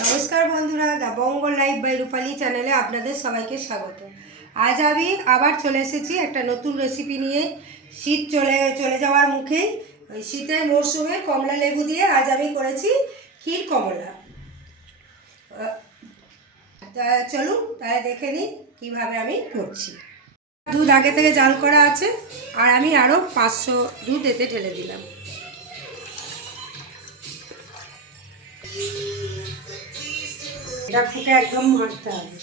নমস্কার বন্ধুরা, the Bengal life by Rupali চ্যানেলে আপনাদের সবাইকে স্বাগত। আজ আমি আবার চলে এসেছি একটা নতুন রেসিপি নিয়ে। শীত চলে চলে যাওয়ার মুখেই। ওই শীতের মরশুমে কমলা লেবু দিয়ে আজ আমি করেছি ক্ষীর কমলা। চলুন, তাহলে দেখে নিই কীভাবে আমি করছি। দুধ আগে থেকে জাল করা আছে, আর আমি আরও পাঁচশো দুধ এতে ঢেলে দিলাম। এটা ফুটে একদম মারতে হবে।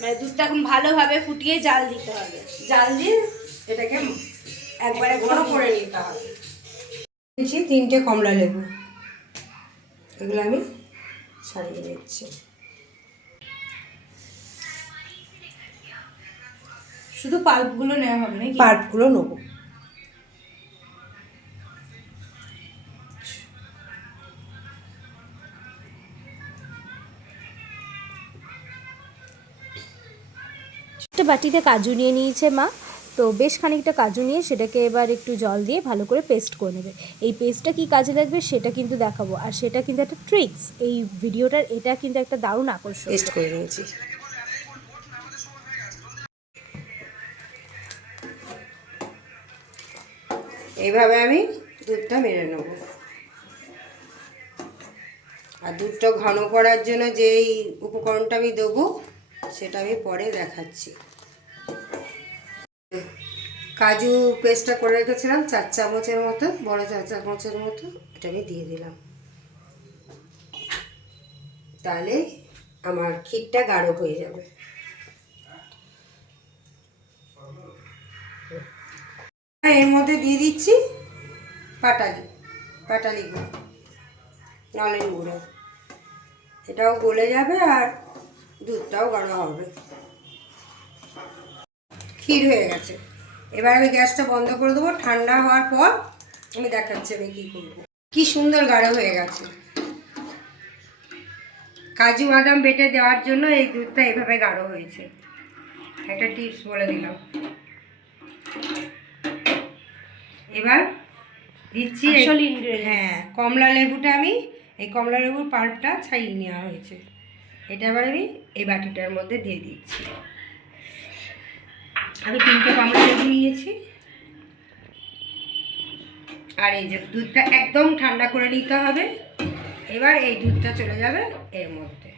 মানে দুধটা এখন ভালোভাবে ফুটিয়ে জাল দিতে হবে। জাল দিয়ে এটাকে একবারে ঘন করে নিতে হবে। নিচ্ছি তিনটে কমলা লেবু। এগুলো আমি ছাড়িয়ে নিচ্ছি শুধু পাল্পগুলো নেওয়া হবে নাকি? পার্টগুলো নেব। একটা বাটিতে কাজু নিয়ে নিয়েছে মা। তো বেশ খানিকটা কাজু নিয়ে সেটাকে এবার একটু জল দিয়ে ভালো করে পেস্ট করে নেবে। এই পেস্টটা কি কাজে লাগবে সেটা কিন্তু দেখাবো। আর সেটা কিন্তু একটা ট্রিক্স। এই ভিডিওটার, এটা কিন্তু একটা দারুণ আকর্ষণ। পেস্ট করে নিয়েছি এইভাবে আমি দুধটা মেরে নেব। আর দুধটা ঘন করার জন্য যেই উপকরণটা আমি দেবো সেটা আমি পরে দেখাচ্ছি। কাজু পেস্টটা করে রেখেছিলাম, চার চামচের মতো, বড় চার চামচের মতো, এটা আমি দিয়ে দিলাম। তাহলে আমার ক্ষীরটা গাঢ় হয়ে যাবে। এর মধ্যে দিয়ে দিচ্ছি পাটালি পাটালি গুঁড়ো, নলেন গুঁড়ো। এটাও গলে যাবে আর দুধটাও গাঢ় হবে। ক্ষীর হয়ে গেছে। এবার আমি গ্যাসটা বন্ধ করে দেবো। ঠান্ডা হওয়ার পর আমি দেখাচ্ছি আমি কী করব। কি সুন্দর গাঢ় হয়ে গেছে। কাজু বাদাম বেটে দেওয়ার জন্য এই দুধটা এভাবে গাঢ় হয়েছে। একটা টিপস বলে দিলাম। এবার দিচ্ছি হ্যাঁ কমলা লেবুটা আমি এই কমলা লেবুর পাল্পটা ছাইয়ে নেওয়া হয়েছে। এটা এবার আমি এই বাটিটার মধ্যে দিয়ে দিচ্ছি। আমি তিনটে কমলা নিয়েছি আর এই যে দুধটা একদম ঠান্ডা করে নিতে হবে। এবার এই দুধটা চলে যাবে এর মধ্যে।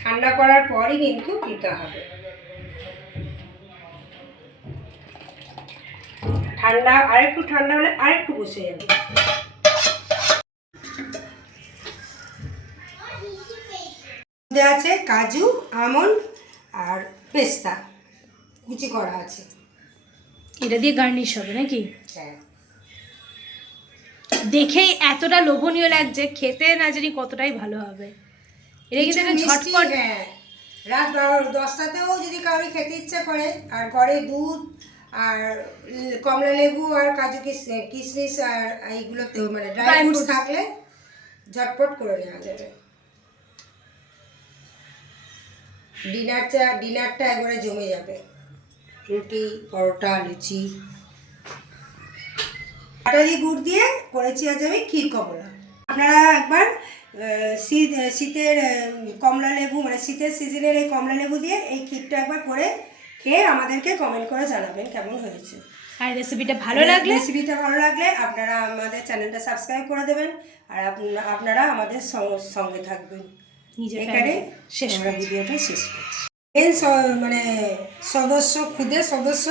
ঠান্ডা করার পরই কিন্তু দিতে হবে। ঠান্ডা, আরেকটু ঠান্ডা হলে আরেকটু বসে যাবে। মধ্যে আছে কাজু আমন্ড আর পেস্তা। কুচি করা আছে। এটা দিয়ে গার্নিশ হবে নাকি? হ্যাঁ। দেখেই এতটা লোভনীয় লাগছে খেতে না জানি কতটাই ভালো হবে। এটা কিন্তু একটা ঝটপট হ্যাঁ। রাত দশটাতেও যদি কারোর খেতে ইচ্ছা করে আর ঘরে দুধ আর কমলা লেবু আর কাজু কিশমিশ আর এইগুলো মানে ড্রাই fruits। থাকলে ঝটপট করে নেওয়া যাবে। ডিনারটা ডিনারটা একবারে জমে যাবে। রুটি পরোটা লুচি। পাটালি গুড় দিয়ে করেছি আজ আমি ক্ষীর কমলা। আপনারা একবার শীত শীতের কমলা লেবু মানে শীতের সিজনের এই কমলা লেবু দিয়ে এই ক্ষীরটা একবার করে খেয়ে আমাদেরকে কমেন্ট করে জানাবেন কেমন হয়েছে। আর রেসিপিটা ভালো লাগলে রেসিপিটা ভালো লাগলে আপনারা আমাদের চ্যানেলটা সাবস্ক্রাইব করে দেবেন। আর আপনা- আপনারা আমাদের সঙ্গে থাকবেন। নিজের এখানে শেষ আমরা ভিডিওটা শেষ করছি। মেন মানে সদস্য খুদে সদস্য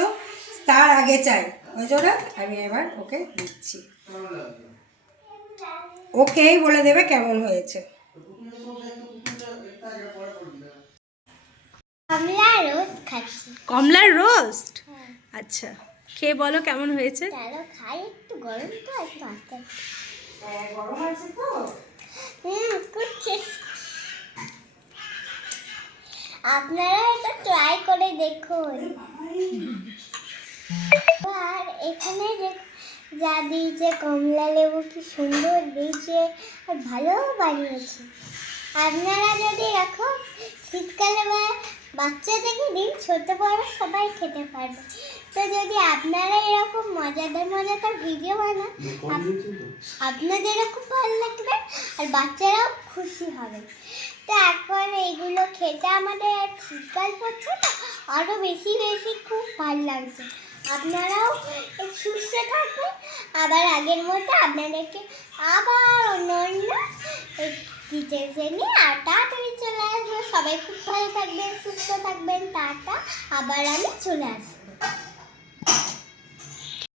তার আগে চাই। ওই জন্য আমি এবার ওকে দিচ্ছি। ওকেই বলে দেবে কেমন হয়েছে। কমলার রোস্ট? আচ্ছা খেয়ে বলো কেমন হয়েছে? খাই একটু গরম তো একটু আস্তে। হ্যাঁ, গরম আছে তো। হুম করছে আপনারা এটা ট্রাই করে দেখুন। আর এখানে যে- যা দিয়েছে কমলা লেবু কি সুন্দর দিয়েছে আর ভালো বানিয়েছে। আপনারা যদি এখন শীতকালে বা বাচ্চা থেকে দিন ছোট বড় সবাই খেতে পারবে। তো যদি আপনারা এরকম মজাদার মজাদার ভিডিও বানান আপনাদের খুব ভালো লাগবে আর বাচ্চারাও খুশি হবে। তো এখন এইগুলো খেতে আমাদের শীতকাল পড়ছে না আরও বেশি বেশি খুব ভালো লাগছে। আপনারাও সুস্থ থাকবেন আবার আগের মতো আপনাদেরকে আবার অন্য অন্য টিচার্সে নিয়ে আর তাড়াতাড়ি চলে আসব। সবাই খুব ভালো থাকবেন, সুস্থ থাকবেন, টাটা। আবার আমি চলে আসব।